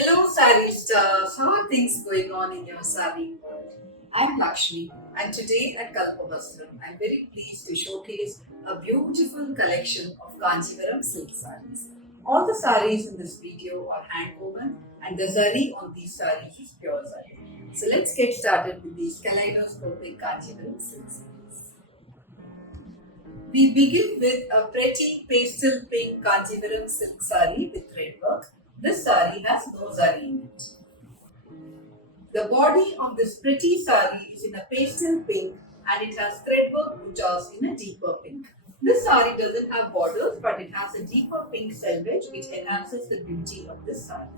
Hello, Sari stars. How are things going on in your Sari world? I'm Lakshmi, and today at Kalpavastram, I'm very pleased to showcase a beautiful collection of Kanchivaram silk sarees. All the sarees in this video are hand woven, and the zari on these sarees is pure zari. So let's get started with these kaleidoscopic Kanchivaram silk sarees. We begin with a pretty pastel pink Kanchivaram silk saree with thread work. This saree has no zari in it. The body of this pretty saree is in a pastel pink and it has threadwork buttas in a deeper pink. This saree doesn't have borders but it has a deeper pink selvage which enhances the beauty of this saree.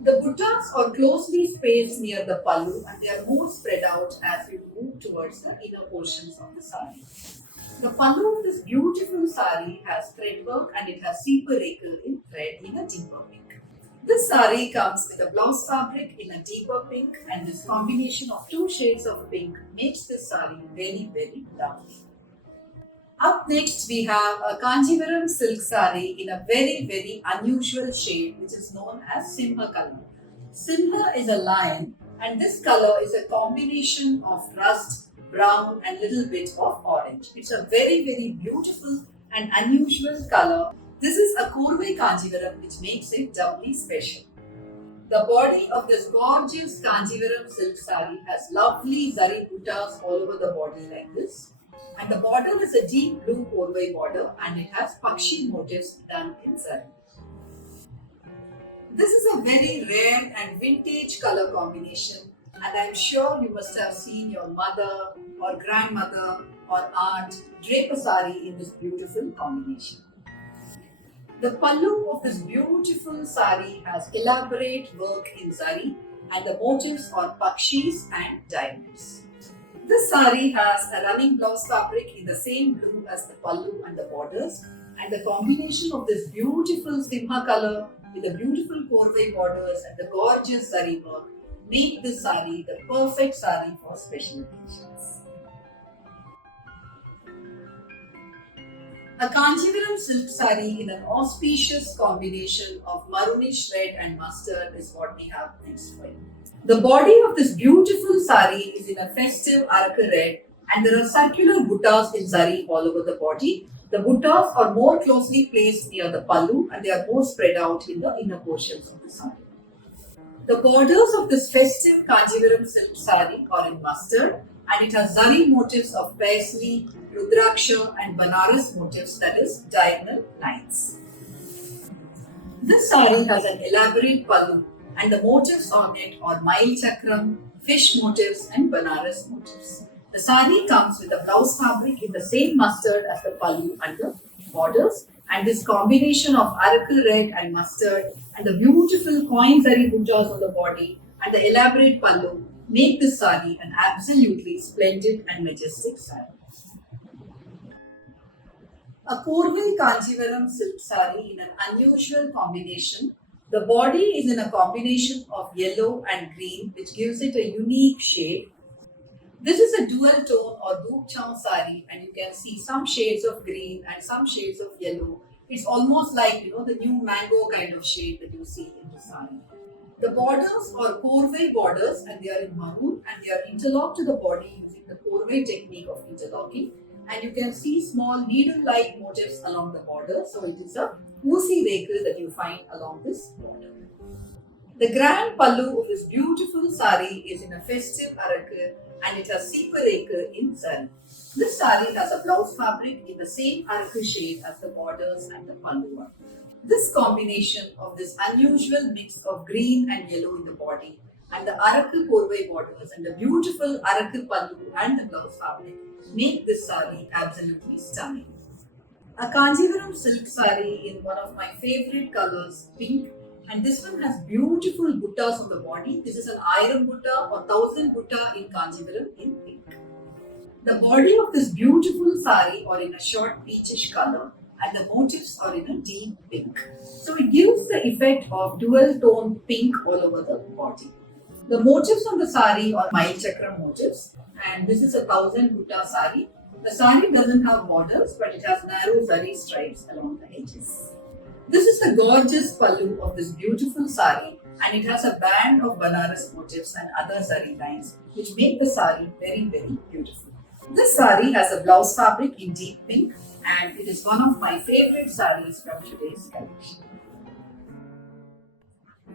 The buttas are closely spaced near the pallu and they are more spread out as you move towards the inner portions of the saree. The pallu of this beautiful saree has threadwork and it has seeper rekel in thread in a deeper pink. This saree comes with a blouse fabric in a deeper pink and this combination of two shades of pink makes this saree very lovely. Up next we have a Kanjivaram silk saree in a very unusual shade which is known as Simha color. Simha is a lion and this color is a combination of rust, brown and little bit of orange. It's a very beautiful and unusual color. This is a Kurvai Kanjivaram which makes it doubly special. The body of this gorgeous Kanjivaram silk saree has lovely zari buttas all over the body like this. And the border is a deep blue Kurvai border and it has Pakshi motifs done in zari. This is a very rare and vintage color combination and I am sure you must have seen your mother or grandmother or aunt drape a saree in this beautiful combination. The pallu of this beautiful saree has elaborate work in zari and the motifs are pakshis and diamonds. This saree has a running blouse fabric in the same blue as the pallu and the borders and the combination of this beautiful simha color with the beautiful Korvai borders and the gorgeous zari work make this saree the perfect saree for special occasions. A Kanjivaram silk saree in an auspicious combination of maroonish red and mustard is what we have next for you. The body of this beautiful saree is in a festive araka red and there are circular buttas in zari all over the body. The buttas are more closely placed near the pallu and they are more spread out in the inner portions of the saree. The borders of this festive Kanjivaram silk saree are in mustard and it has zari motifs of paisley, rudraksha and banaras motifs, that is diagonal lines. This saree has an elaborate pallu and the motifs on it are Mail Chakram, fish motifs and Banaras motifs. The saree comes with a blouse fabric in the same mustard as the pallu and the borders and this combination of Araku red and mustard and the beautiful coin zari buttas on the body and the elaborate pallu make this saree an absolutely splendid and majestic saree. A Kurvai Kanjivaram silk saree in an unusual combination. The body is in a combination of yellow and green which gives it a unique shade. This is a dual tone or doop chow saree and you can see some shades of green and some shades of yellow. It's almost like the new mango kind of shade that you see in the saree. The borders are Korvai borders and they are in maroon and they are interlocked to the body using the Korvai technique of interlocking. And you can see small needle-like motifs along the border. So it is a Musi rekel that you find along this border. The grand pallu of this beautiful saree is in a festive arakar and it has seeper rekel in zari. This saree has a blouse fabric in the same arakar shade as the borders and the pallu are. This combination of this unusual mix of green and yellow in the body and the arakar Korvai borders and the beautiful arakar pallu and the blouse fabric make this saree absolutely stunning. A Kanjivaram silk saree in one of my favorite colors, pink, and this one has beautiful buttas on the body. This is an iron butta or 1000 butta in Kanjivaram in pink. The body of this beautiful saree are in a short peachish color and the motifs are in a deep pink. So it gives the effect of dual tone pink all over the body. The motifs on the saree are Mail Chakram motifs and this is a 1000 butta saree. The saree doesn't have borders but it has narrow zari stripes along the edges. This is the gorgeous pallu of this beautiful saree and it has a band of Banaras motifs and other zari lines which make the sari very, very beautiful. This sari has a blouse fabric in deep pink and it is one of my favorite saris from today's collection.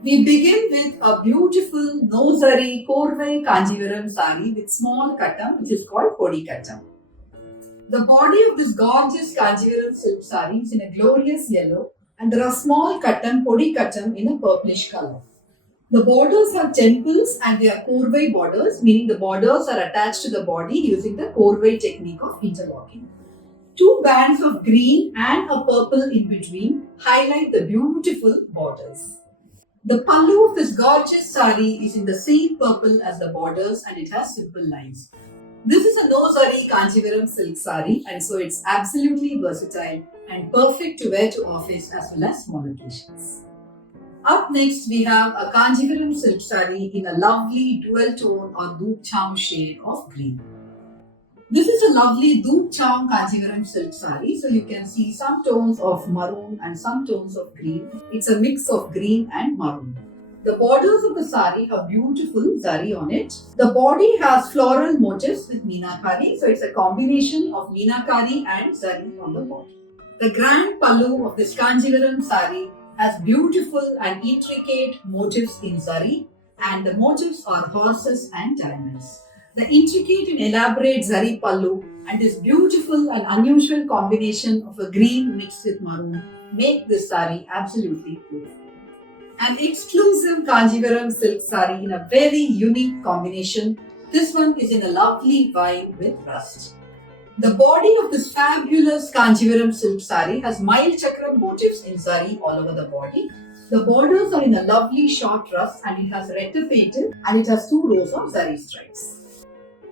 We begin with a beautiful no-zari Korvai Kanjivaram sari with small kattam which is called Podi kattam. The body of this gorgeous Kanjivaram silk sari is in a glorious yellow and there are small kattam, Podi kattam in a purplish color. The borders are temples and they are Korvai borders, meaning the borders are attached to the body using the Korvai technique of interlocking. Two bands of green and a purple in between highlight the beautiful borders. The pallu of this gorgeous sari is in the same purple as the borders and it has simple lines. This is a no-zari Kanjivaram silk sari and so it's absolutely versatile and perfect to wear to office as well as small occasions. Up next, we have a Kanjivaram silk sari in a lovely dual tone or doop cham shade of green. This is a lovely doop cham Kanjivaram silk sari. So you can see some tones of maroon and some tones of green. It's a mix of green and maroon. The borders of the sari have beautiful zari on it. The body has floral motifs with meenakari. So it's a combination of meenakari and zari on the body. The grand pallu of this Kanjivaram sari has beautiful and intricate motifs in zari and the motifs are horses and diamonds. The intricate and elaborate zari pallu and this beautiful and unusual combination of a green mixed with maroon make this sari absolutely beautiful. An exclusive Kanjivaram silk sari in a very unique combination. This one is in a lovely wine with rust. The body of this fabulous Kanjivaram silk sari has mild chakram motifs in zari all over the body. The borders are in a lovely short rust and it has reticulated and it has 2 rows of zari stripes.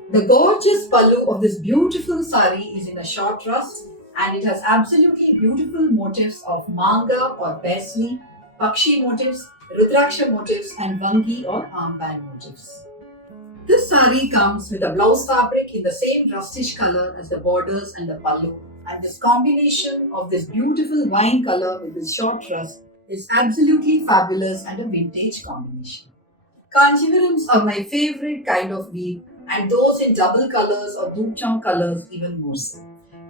The gorgeous pallu of this beautiful sari is in a short rust and it has absolutely beautiful motifs of manga or parsley, pakshi motifs, rudraksha motifs and vangi or armband motifs. This sari comes with a blouse fabric in the same rustish color as the borders and the pallu and this combination of this beautiful wine color with this short rust is absolutely fabulous and a vintage combination. Kanjivarams are my favorite kind of weave and those in double colors or doopcham colors even more so.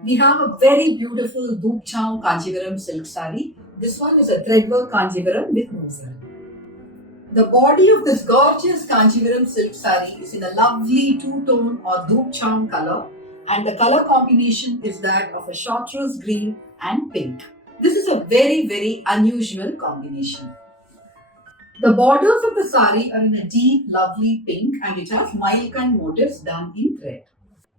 We have a very beautiful doopcham Kanjivaram silk sari. This one is a threadwork Kanjivaram with no zari. The body of this gorgeous Kanjivaram silk sari is in a lovely two-tone or doop cham color and the color combination is that of a chartreuse green and pink. This is a very, very unusual combination. The borders of the sari are in a deep, lovely pink and it has Mayilkand motifs done in thread.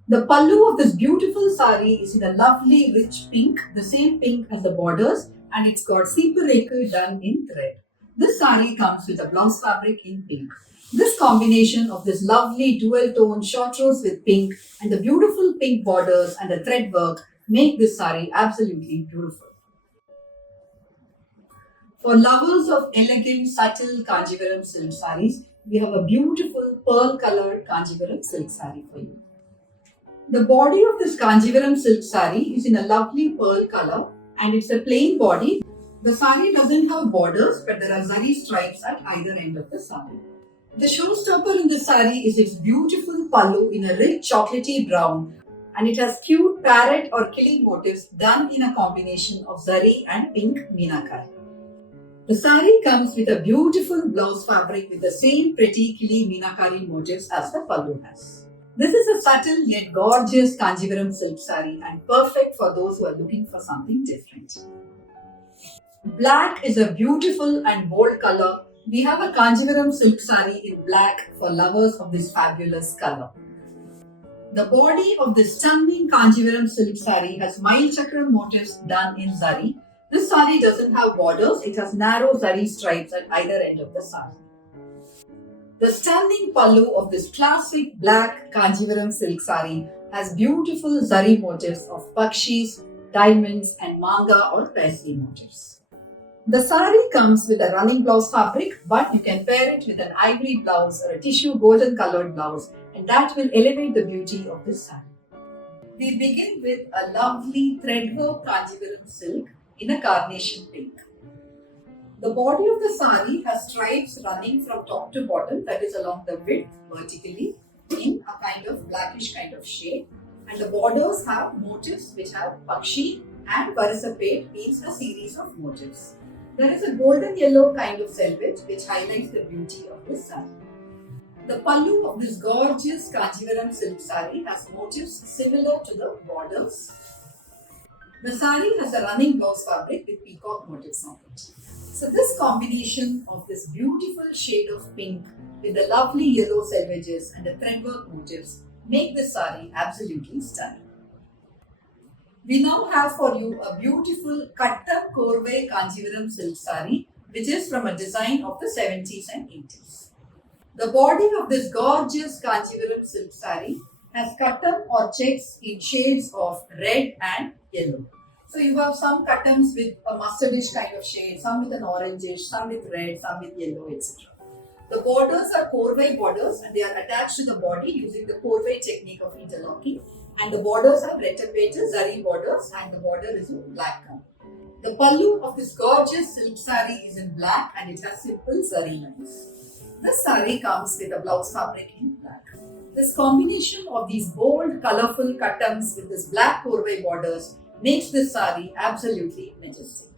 The pallu of this beautiful sari is in a lovely, rich pink, the same pink as the borders and it's got seeparekku done in thread. This sari comes with a blouse fabric in pink. This combination of this lovely dual tone chartreuse with pink and the beautiful pink borders and the thread work make this sari absolutely beautiful. For lovers of elegant, subtle Kanjivaram silk saris, we have a beautiful pearl colored Kanjivaram silk sari for you. The body of this Kanjivaram silk sari is in a lovely pearl color and it's a plain body. The sari doesn't have borders but there are zari stripes at either end of the sari. The showstopper in the sari is its beautiful pallu in a rich chocolatey brown and it has cute parrot or kili motifs done in a combination of zari and pink meenakari. The sari comes with a beautiful blouse fabric with the same pretty kili meenakari motifs as the pallu has. This is a subtle yet gorgeous Kanjivaram silk sari and perfect for those who are looking for something different. Black is a beautiful and bold color. We have a Kanjivaram silk sari in black for lovers of this fabulous color. The body of this stunning Kanjivaram silk sari has mild chakram motifs done in zari. This sari doesn't have borders, it has narrow zari stripes at either end of the sari. The stunning pallu of this classic black Kanjivaram silk sari has beautiful zari motifs of pakshis, diamonds and manga or parsley motifs. The sari comes with a running blouse fabric, but you can pair it with an ivory blouse or a tissue golden colored blouse and that will elevate the beauty of this sari. We begin with a lovely threadwork Kanjivaram silk in a carnation pink. The body of the sari has stripes running from top to bottom, that is along the width vertically in a kind of blackish kind of shade, and the borders have motifs which have pakshi and Varisapet, means a series of motifs. There is a golden yellow kind of selvage which highlights the beauty of this sari. The pallu of this gorgeous Kanjivaram silk sari has motifs similar to the borders. The sari has a running blouse fabric with peacock motifs on it. So this combination of this beautiful shade of pink with the lovely yellow selvages and the threadwork motifs make this sari absolutely stunning. We now have for you a beautiful Kattam Korvai Kanjivaram silk sari, which is from a design of the 70s and 80s. The body of this gorgeous Kanjivaram silk sari has kattam or checks in shades of red and yellow. So you have some kattams with a mustardish kind of shade, some with an orangish, some with red, some with yellow, etc. The borders are Korvai borders and they are attached to the body using the Korvai technique of interlocking. And the borders are reticulated zari borders and the border is in black color. The pallu of this gorgeous silk sari is in black and it has simple zari lines. This sari comes with a blouse fabric in black. This combination of these bold, colorful kattams with this black Korvai borders makes this sari absolutely majestic.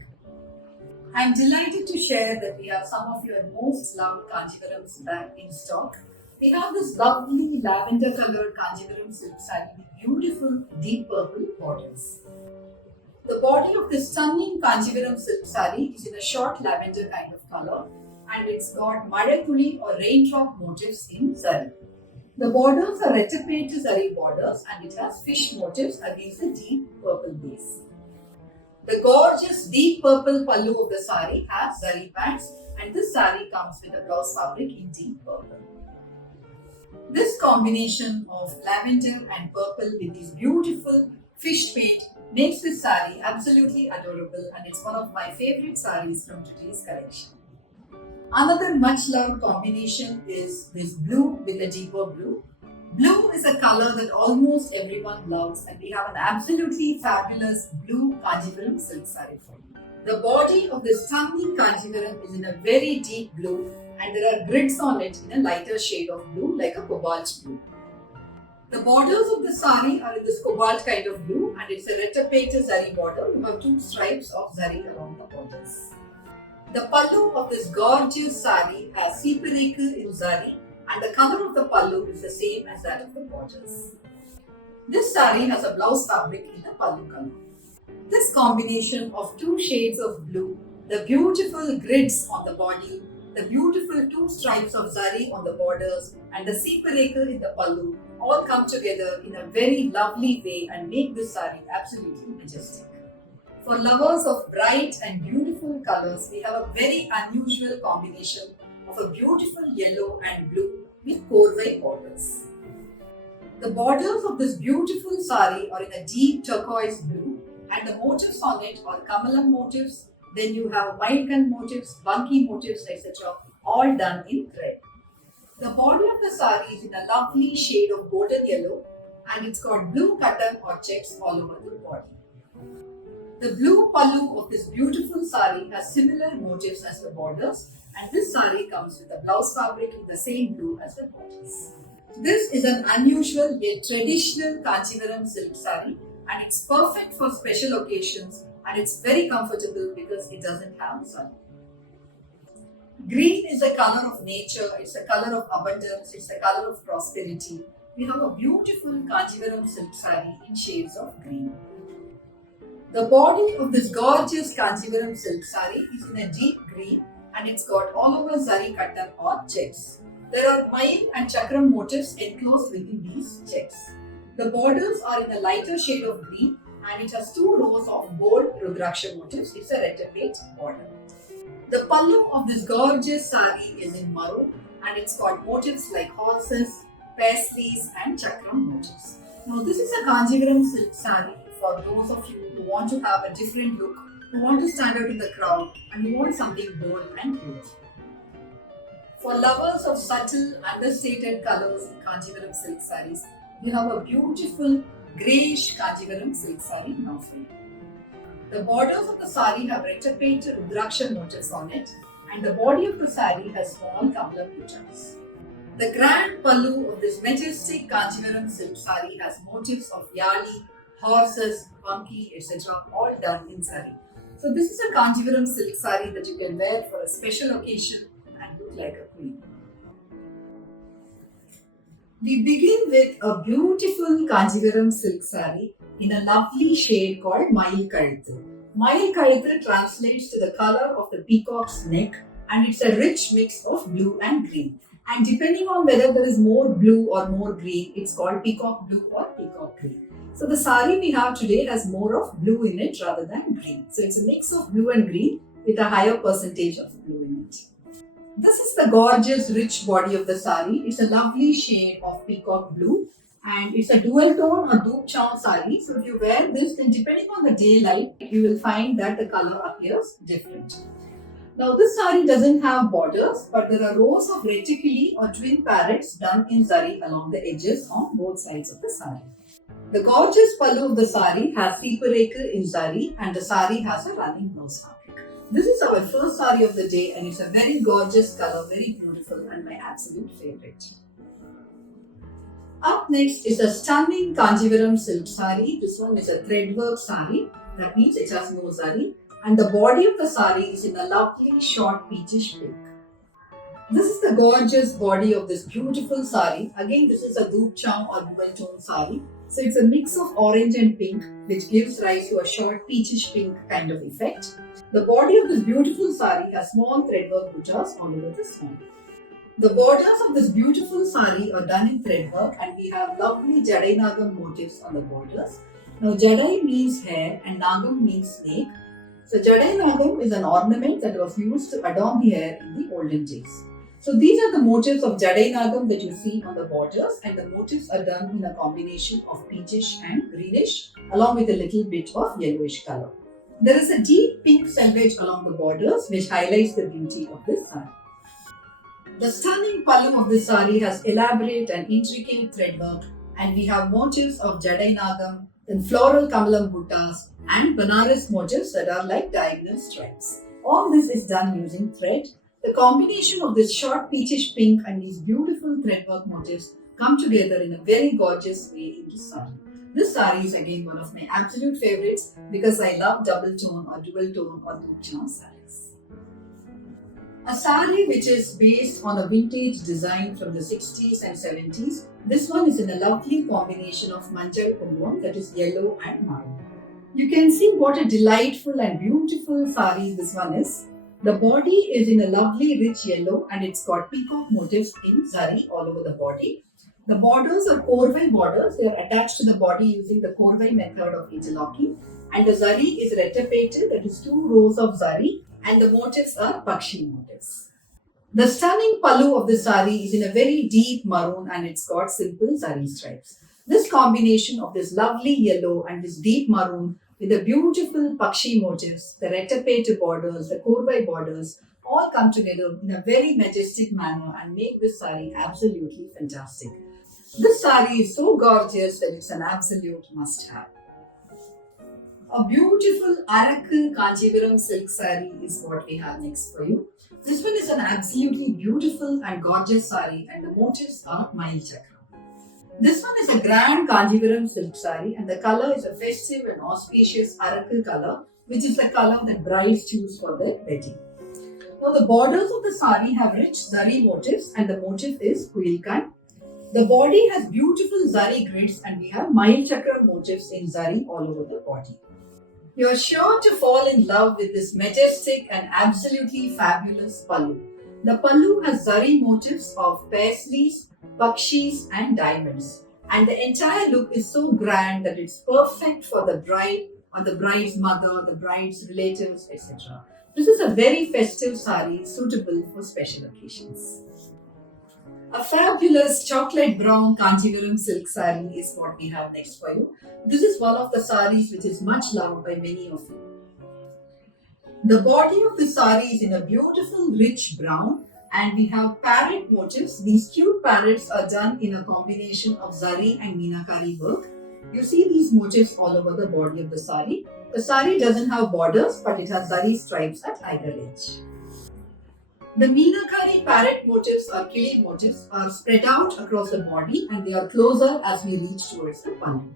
I am delighted to share that we have some of your most loved Kanjivarams back in stock. We have this lovely lavender colored Kanjivaram silk sari with beautiful deep purple borders. The body of this stunning Kanjivaram silk sari is in a short lavender kind of color and it's got Madakuli or raindrop motifs in zari. The borders are reticulated zari borders and it has fish motifs against a deep purple base. The gorgeous deep purple pallu of the sari has zari bands and this sari comes with a blouse fabric in deep purple. This combination of lavender and purple with this beautiful fish paint makes this sari absolutely adorable and it's one of my favorite saris from today's collection. Another much loved combination is this blue with a deeper blue. Blue is a color that almost everyone loves and we have an absolutely fabulous blue Kanjivaram silk sari for you. The body of this stunning Kanjivaram is in a very deep blue and there are grids on it in a lighter shade of blue like a cobalt blue. The borders of the sari are in this cobalt kind of blue and it's a reticulated zari border. You have two stripes of zari along the borders. The pallu of this gorgeous sari has seepareku in zari and the color of the pallu is the same as that of the borders. This sari has a blouse fabric in a pallu color. This combination of two shades of blue, the beautiful grids on the body, the beautiful two stripes of zari on the borders and the seepareku in the pallu all come together in a very lovely way and make this sari absolutely majestic. For lovers of bright and beautiful colors, we have a very unusual combination of a beautiful yellow and blue with Korvai borders. The borders of this beautiful sari are in a deep turquoise blue and the motifs on it are Kamalam motifs, then you have Mayukan motifs, Banki motifs, etc. all done in thread. The body of the sari is in a lovely shade of golden yellow and it's got blue kattan or checks all over the body. The blue pallu of this beautiful sari has similar motifs as the borders and this sari comes with a blouse fabric in the same blue as the borders. This is an unusual yet traditional Kanjivaram silk sari and it's perfect for special occasions and it's very comfortable because it doesn't have sun. Green is a color of nature, it's a color of abundance, it's a color of prosperity. We have a beautiful Kanjivaram silk sari in shades of green. The body of this gorgeous Kanjivaram silk sari is in a deep green and it's got all over zari kattan or checks. There are Mayil and Chakram motifs enclosed within these checks. The borders are in a lighter shade of green and it has two rows of bold Rudraksha motifs. It's a reticulated border. The pallu of this gorgeous sari is in maroon and it's got motifs like horses, paisleys and Chakram motifs. Now this is a Kanjivaram silk sari for those of you who want to have a different look, who want to stand out in the crowd and who want something bold and beautiful. For lovers of subtle, understated colors in Kanjivaram silk saris, we have a beautiful greyish Kanjivaram silk sari now for you. The borders of the sari have reticulated Rudraksha motifs on it, and the body of the sari has small Kamala buttas. The grand pallu of this majestic Kanchivaram silk sari has motifs of yali, horses, monkey, etc. all done in sari. So this is a Kanchivaram silk sari that you can wear for a special occasion and look like a queen. We begin with a beautiful Kanchivaram silk sari in a lovely shade called Mayil Kazhuthu. Mayil Kazhuthu translates to the color of the peacock's neck, and it's a rich mix of blue and green. And depending on whether there is more blue or more green, it's called peacock blue or peacock green. So the sari we have today has more of blue in it rather than green. So it's a mix of blue and green with a higher percentage of blue in it. This is the gorgeous rich body of the sari. It's a lovely shade of peacock blue, and it's a dual tone or dupe chow sari. So if you wear this, then depending on the daylight, you will find that the color appears different. Now this sari doesn't have borders, but there are rows of reticuli or twin parrots done in zari along the edges on both sides of the sari. The gorgeous pallu of the sari has seeparekar in zari, and the sari has a running blouse fabric. This is our first sari of the day, and it's a very gorgeous color, very beautiful, and my absolute favorite. Up next is a stunning Kanchivaram silk sari. This one is a threadwork sari. That means it has no zari. And the body of the sari is in a lovely short peachish pink. This is the gorgeous body of this beautiful sari. Again, this is a dupe chow or dual tone sari. So it's a mix of orange and pink, which gives rise to a short peachish pink kind of effect. The body of this beautiful sari has small threadwork buttas all over the sari. The borders of this beautiful sari are done in threadwork, and we have lovely Jadai Nagam motifs on the borders. Now Jadai means hair and Nagam means snake. So Jadai Nagam is an ornament that was used to adorn the hair in the olden days. So these are the motifs of Jadai Nagam that you see on the borders, and the motifs are done in a combination of peachish and greenish along with a little bit of yellowish color. There is a deep pink selvedge along the borders which highlights the beauty of this sari. The stunning pallu of this sari has elaborate and intricate threadwork, and we have motifs of Jadai Nagam, then floral Kamalam buttas, and Banaras motifs that are like diagonal stripes. All this is done using thread. The combination of this short peachish pink and these beautiful threadwork motifs come together in a very gorgeous way in this sari. This sari is again one of my absolute favorites because I love double tone or dual tone or dupe chow saris. A sari which is based on a vintage design from the 60s and 70s. This one is in a lovely combination of manjal kumkum, that is yellow and maroon. You can see what a delightful and beautiful sari this one is. The body is in a lovely rich yellow, and it's got peacock motifs in zari all over the body. The borders are korvai borders. They are attached to the body using the korvai method of interlocking, and the zari is retipated, that is 2 rows of zari, and the motifs are pakshi motifs. The stunning pallu of the sari is in a very deep maroon, and it's got simple zari stripes. This combination of this lovely yellow and this deep maroon with the beautiful pakshi motifs, the retipated borders, the korvai borders, all come together in a very majestic manner and make this sari absolutely fantastic. This sari is so gorgeous that it's an absolute must-have. A beautiful Arakku Kanchivaram silk sari is what we have next for you. This one is an absolutely beautiful and gorgeous sari, and the motifs are Mayil Chakra. This one is a grand Kanchivaram silk sari, and the color is a festive and auspicious Arakku color, which is the color that brides choose for their wedding. Now the borders of the sari have rich zari motifs, and the motif is Kuilkan. The body has beautiful zari grids, and we have Mayil Chakra motifs in zari all over the body. You are sure to fall in love with this majestic and absolutely fabulous pallu. The pallu has zari motifs of paisleys, pakshis and diamonds, and the entire look is so grand that it's perfect for the bride or the bride's mother, the bride's relatives, etc. This is a very festive sari suitable for special occasions. A fabulous chocolate brown Kanchivaram silk sari is what we have next for you. This is one of the saris which is much loved by many of you. The body of the sari is in a beautiful rich brown, and we have parrot motifs. These cute parrots are done in a combination of zari and meenakari work. You see these motifs all over the body of the sari. The sari doesn't have borders, but it has zari stripes at either edge. The Meenakari parrot motifs or kili motifs are spread out across the body and they are closer as we reach towards the pallu.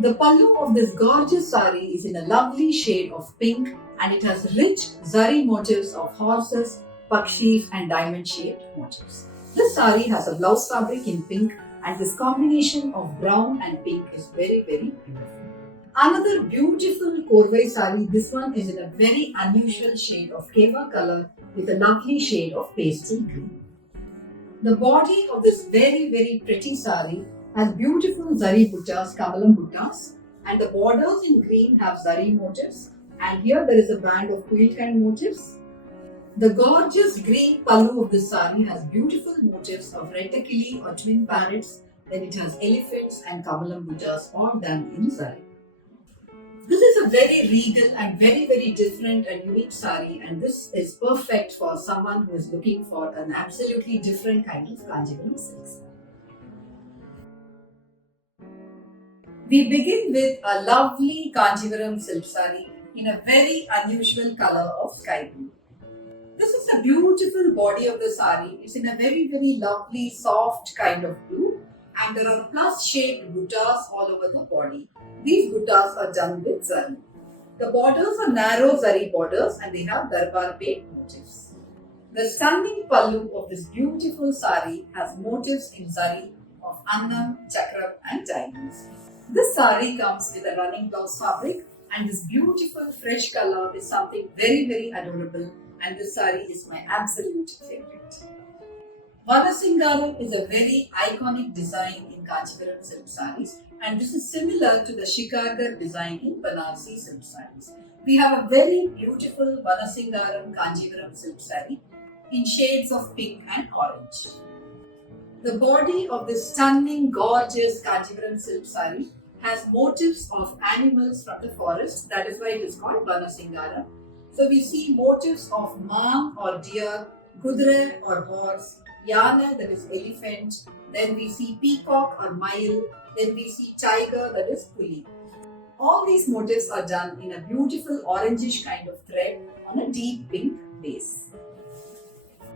The pallu of this gorgeous sari is in a lovely shade of pink and it has rich zari motifs of horses, pakshi and diamond shaped motifs. This sari has a blouse fabric in pink and this combination of brown and pink is very beautiful. Another beautiful Korvai sari, this one is in a very unusual shade of keva color with a lovely shade of pastel green. The body of this very pretty sari has beautiful zari buttas, kavalam buttas, and the borders in green have zari motifs, and here there is a band of quilt kind motifs. The gorgeous green pallu of this sari has beautiful motifs of retakili or twin parrots, then it has elephants and kavalam buttas all done in zari. This is a very regal and very different and unique sari, and this is perfect for someone who is looking for an absolutely different kind of Kanjivaram silks. We begin with a lovely Kanjivaram silk sari in a very unusual color of sky blue. This is a beautiful body of the sari. It's in a very lovely soft kind of blue, and there are plus shaped buttas all over the body. These buttas are done with zari. The borders are narrow zari borders and they have darbar peg motifs. The stunning pallu of this beautiful sari has motifs in zari of annam, chakram and diamonds. This sari comes with a running blouse fabric and this beautiful fresh color is something very adorable, and this sari is my absolute favorite. Vanasingaram is a very iconic design in Kanchipuram silk sarees, and this is similar to the Shikargar design in Banarsi silk sarees. We have a very beautiful Vanasingaram Kanchipuram silk saree in shades of pink and orange. The body of this stunning, gorgeous Kanchipuram silk saree has motifs of animals from the forest. That is why it is called Vanasingaram. So we see motifs of man or deer, kudre or horse, yana that is elephant, then we see peacock or mile, then we see tiger that is puli. All these motifs are done in a beautiful orangish kind of thread on a deep pink base.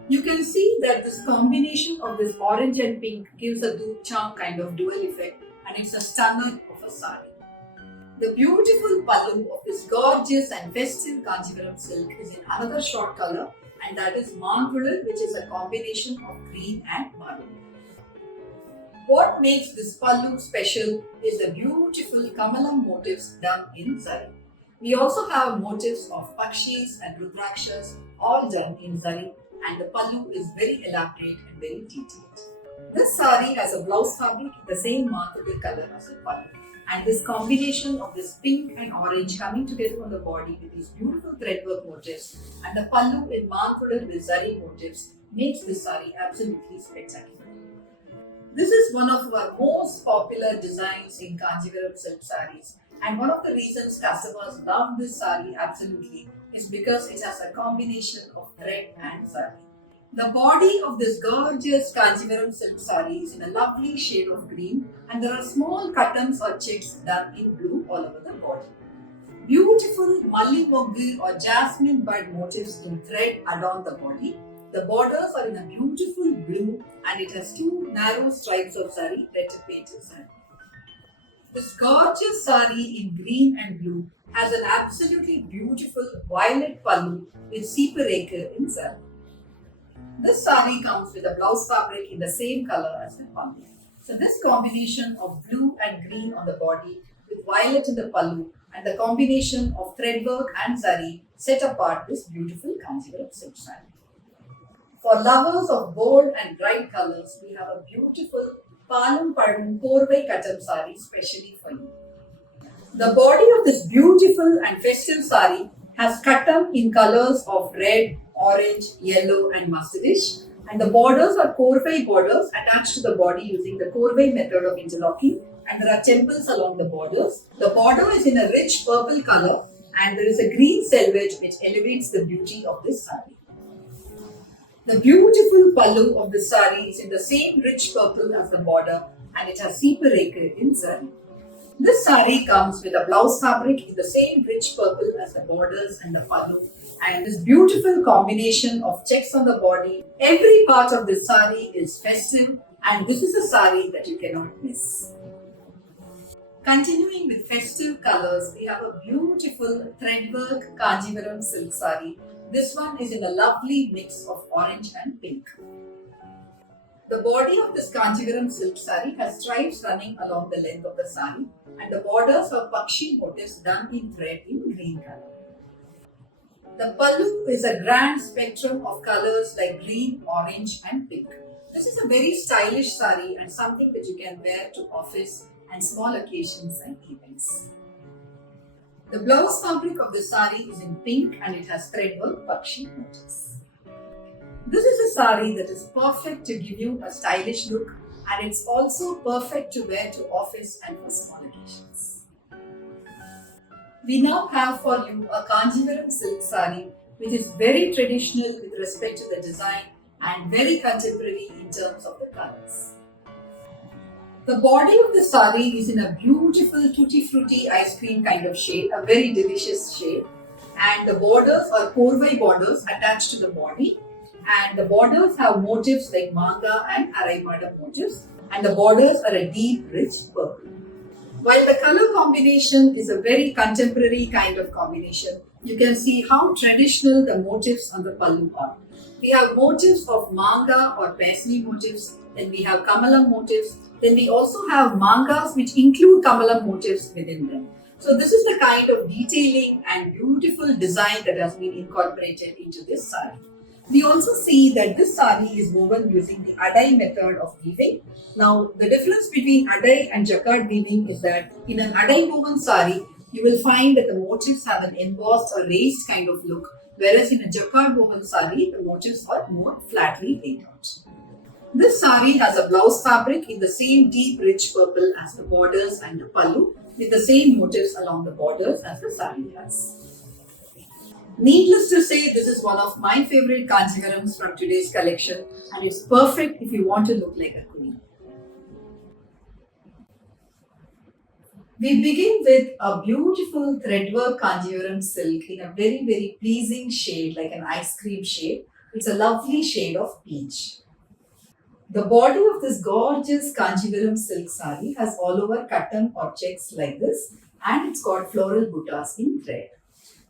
You can see that this combination of this orange and pink gives a dupe charm kind of dual effect, and it's a stunner of a sari. The beautiful pallu of this gorgeous and festive Kanchipuram silk is in another short color, and that is Mangulal, which is a combination of green and maroon. What makes this pallu special is the beautiful Kamalam motifs done in zari. We also have motifs of pakshis and rudrakshas all done in zari, and the pallu is very elaborate and very detailed. This sari has a blouse fabric in the same Mangulal color as the pallu. And this combination of this pink and orange coming together on the body with these beautiful threadwork motifs and the pallu in Mangulal with zari motifs makes this sari absolutely spectacular. This is one of our most popular designs in Kanchipuram silk sarees, and one of the reasons customers love this sari absolutely is because it has a combination of thread and zari. The body of this gorgeous Kanchipuram silk saree is in a lovely shade of green, and there are small cuttons or checks done in blue all over the body. Beautiful malli moggu or jasmine bud motifs in thread along the body. The borders are in a beautiful blue and it has two narrow stripes of sari painted sari. This gorgeous sari in green and blue has an absolutely beautiful violet pallu with seepareke in sari. This sari comes with a blouse fabric in the same color as the pallu. So this combination of blue and green on the body with violet in the pallu and the combination of threadwork and zari set apart this beautiful Kanchipuram silk sari. For lovers of bold and bright colors, we have a beautiful Palum Padum Korvai Katam sari specially for you. The body of this beautiful and festive sari has katam in colors of red, orange, yellow and mustardish, and the borders are Korvai borders attached to the body using the Korvai method of interlocking, and there are temples along the borders. The border is in a rich purple color and there is a green selvage which elevates the beauty of this sari. The beautiful pallu of the sari is in the same rich purple as the border and it has seepareke in zari. This sari comes with a blouse fabric in the same rich purple as the borders and the pallu, and this beautiful combination of checks on the body. Every part of this sari is festive, and this is a sari that you cannot miss. Continuing with festive colors, we have a beautiful threadwork Kanjivaram silk sari. This one is in a lovely mix of orange and pink. The body of this Kanjivaram silk sari has stripes running along the length of the sari, and the borders are Pakshi motifs done in thread in green color. The pallu is a grand spectrum of colors like green, orange and pink. This is a very stylish sari and something that you can wear to office and small occasions and events. The blouse fabric of the sari is in pink and it has threadwork Pakshi motifs. This is a sari that is perfect to give you a stylish look, and it's also perfect to wear to office and for small occasions. We now have for you a Kanjivaram silk sari which is very traditional with respect to the design and very contemporary in terms of the colors. The body of the sari is in a beautiful tutti frutti ice cream kind of shade, a very delicious shade, and the borders are korvai borders attached to the body, and the borders have motifs like manga and araimada motifs, and the borders are a deep rich purple. While the color combination is a very contemporary kind of combination, you can see how traditional the motifs on the pallu are. We have motifs of manga or paisley motifs, then we have kamalam motifs, then we also have mangas which include kamalam motifs within them. So this is the kind of detailing and beautiful design that has been incorporated into this sari. We also see that this sari is woven using the adai method of weaving. Now, the difference between adai and jacquard weaving is that in an adai woven sari, you will find that the motifs have an embossed or raised kind of look, whereas in a jacquard woven sari, the motifs are more flatly laid out. This sari has a blouse fabric in the same deep rich purple as the borders and the pallu, with the same motifs along the borders as the sari has. Needless to say, this is one of my favorite Kanjivarams from today's collection, and it's perfect if you want to look like a queen. We begin with a beautiful threadwork Kanjivaram silk in a very, very pleasing shade like an ice cream shade. It's a lovely shade of peach. The body of this gorgeous Kanjivaram silk sari has all over cotton or checks like this, and it's got floral buttas in thread.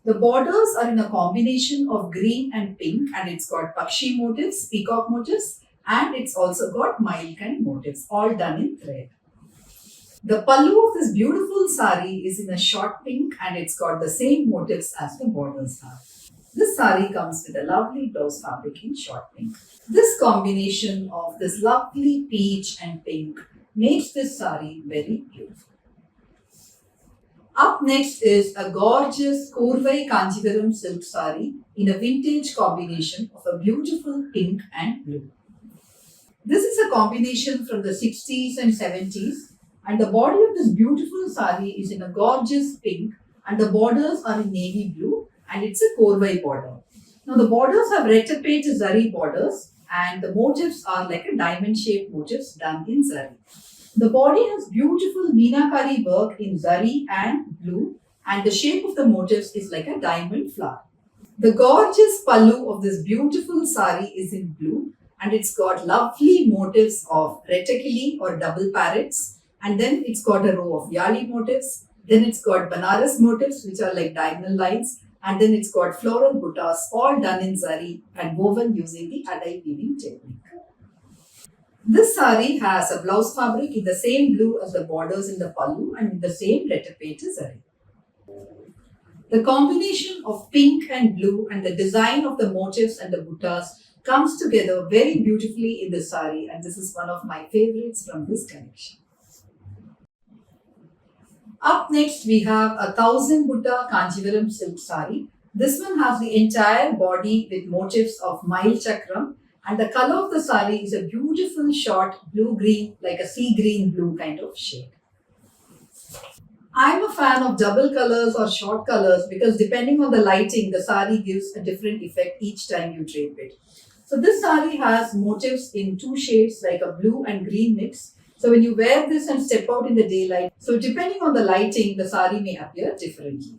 The borders are in a combination of green and pink, and it's got Pakshi motifs, peacock motifs, and it's also got Mailkand motifs, all done in thread. The pallu of this beautiful sari is in a short pink, and it's got the same motifs as the borders have. This sari comes with a lovely blouse fabric in short pink. This combination of this lovely peach and pink makes this sari very beautiful. Up next is a gorgeous Korvai Kanjivaram silk sari in a vintage combination of a beautiful pink and blue. This is a combination from the 60s and 70s, and the body of this beautiful sari is in a gorgeous pink, and the borders are in navy blue, and it's a Korvai border. Now the borders have retapete zari borders, and the motifs are like a diamond shaped motifs done in zari. The body has beautiful meenakari work in zari and blue, and the shape of the motifs is like a diamond flower. The gorgeous pallu of this beautiful sari is in blue, and it's got lovely motifs of reticuli or double parrots, and then it's got a row of yali motifs, then it's got Banaras motifs which are like diagonal lines, and then it's got floral buttas all done in zari and woven using the adai weaving technique. This sari has a blouse fabric in the same blue as the borders in the pallu and in the same retapete zari. The combination of pink and blue and the design of the motifs and the buttas comes together very beautifully in the sari, and this is one of my favorites from this collection. Up next we have a 1000 butta Kanjivaram silk sari. This one has the entire body with motifs of Mail Chakram, and the color of the sari is a beautiful short blue-green, like a sea green blue kind of shade. I'm a fan of double colors or short colors because depending on the lighting, the sari gives a different effect each time you drape it. So this sari has motifs in two shades like a blue and green mix. So when you wear this and step out in the daylight, so depending on the lighting, the sari may appear differently.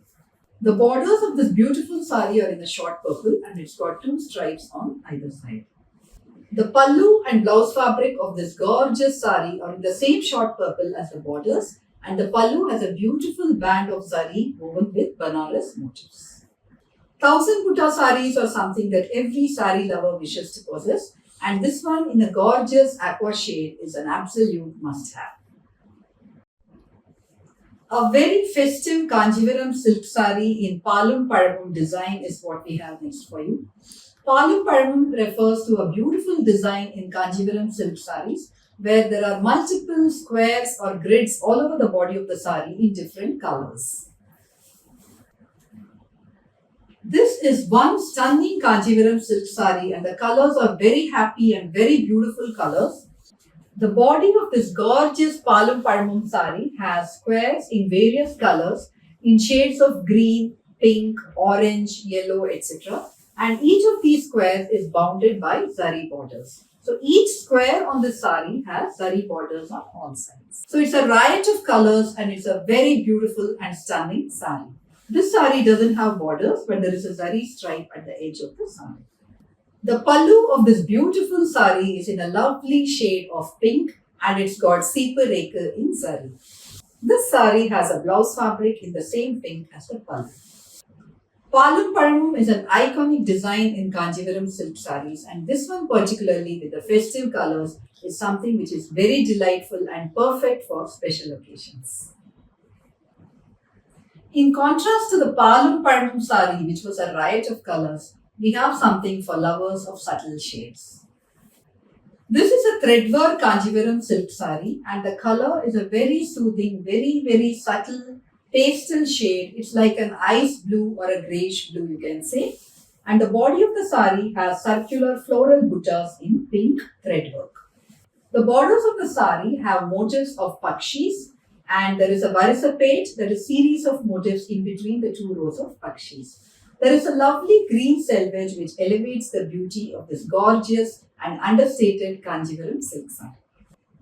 The borders of this beautiful sari are in a short purple and it's got 2 stripes on either side. The pallu and blouse fabric of this gorgeous sari are in the same short purple as the borders, and the pallu has a beautiful band of zari woven with Banaras motifs. Thousand Butta saris are something that every sari lover wishes to possess, and this one in a gorgeous aqua shade is an absolute must-have. A very festive Kanjivaram silk sari in Palum Paramum design is what we have next for you. Palum Paramum refers to a beautiful design in Kanjivaram silk saris where there are multiple squares or grids all over the body of the sari in different colors. This is one stunning Kanjivaram silk sari and the colors are very happy and very beautiful colors. The body of this gorgeous Palum Paramum sari has squares in various colors in shades of green, pink, orange, yellow, etc. And each of these squares is bounded by zari borders. So each square on the sari has zari borders on all sides. So it's a riot of colors and it's a very beautiful and stunning sari. This sari doesn't have borders, but there is a zari stripe at the edge of the sari. The pallu of this beautiful sari is in a lovely shade of pink and it's got Seepa Rekha in zari. This sari has a blouse fabric in the same pink as the pallu. Palum Paramum is an iconic design in Kanjivaram silk saris, and this one particularly with the festive colors is something which is very delightful and perfect for special occasions. In contrast to the Palum Paramum sari, which was a riot of colors, we have something for lovers of subtle shades. This is a threadwork Kanjivaram silk sari, and the color is a very soothing, very subtle pastel shade. It's like an ice blue or a greyish blue, you can say. And the body of the sari has circular floral buttas in pink threadwork. The borders of the sari have motifs of pakshis, and there is a varisapet, that is series of motifs in between the 2 rows of pakshis. There is a lovely green selvage which elevates the beauty of this gorgeous and understated Kanjivaram silk sari.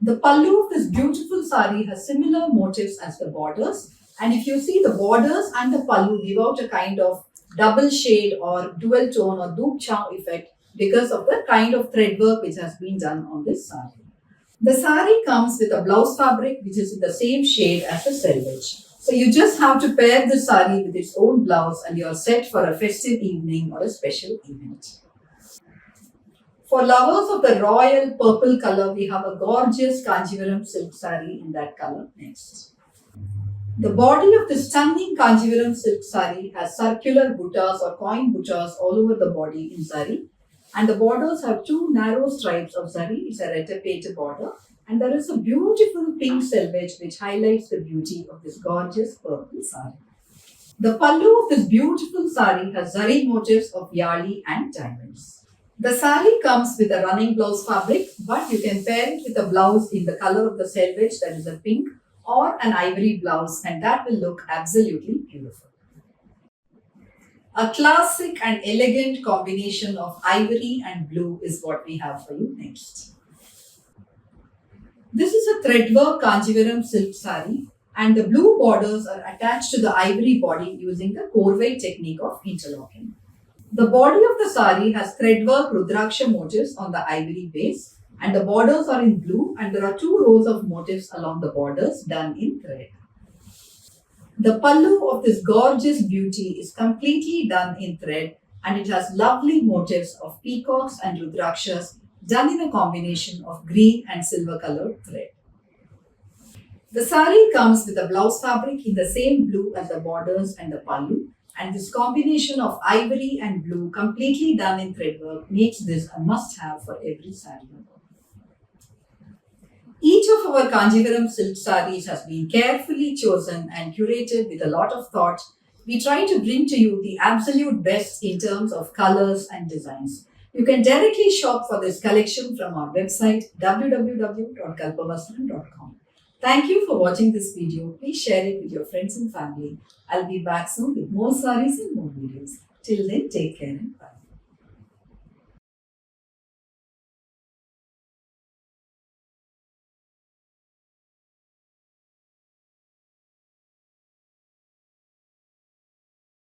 The pallu of this beautiful sari has similar motifs as the borders. And if you see, the borders and the pallu give out a kind of double shade or dual tone or doop chow effect because of the kind of thread work which has been done on this sari. The sari comes with a blouse fabric which is in the same shade as the selvage. So you just have to pair the sari with its own blouse and you are set for a festive evening or a special event. For lovers of the royal purple color, we have a gorgeous Kanjivaram silk sari in that color next. The body of the stunning Kanjivaram silk sari has circular buttas or coin buttas all over the body in zari, and the borders have 2 narrow stripes of zari. It's a retapete border, and there is a beautiful pink selvage which highlights the beauty of this gorgeous purple sari. The pallu of this beautiful sari has zari motifs of yali and diamonds. The sari comes with a running blouse fabric, but you can pair it with a blouse in the color of the selvage, that is a pink, or an ivory blouse, and that will look absolutely beautiful. A classic and elegant combination of ivory and blue is what we have for you next. This is a threadwork Kanjivaram silk sari, and the blue borders are attached to the ivory body using the Korvai technique of interlocking. The body of the sari has threadwork Rudraksha motifs on the ivory base, and the borders are in blue, and there are 2 rows of motifs along the borders done in thread. The pallu of this gorgeous beauty is completely done in thread, and it has lovely motifs of peacocks and rudrakshas done in a combination of green and silver colored thread. The sari comes with a blouse fabric in the same blue as the borders and the pallu, and this combination of ivory and blue completely done in threadwork makes this a must-have for every sari. Each of our Kanjivaram silk saris has been carefully chosen and curated with a lot of thought. We try to bring to you the absolute best in terms of colors and designs. You can directly shop for this collection from our website www.kalpavastram.com. Thank you for watching this video. Please share it with your friends and family. I'll be back soon with more saris and more videos. Till then, take care and bye.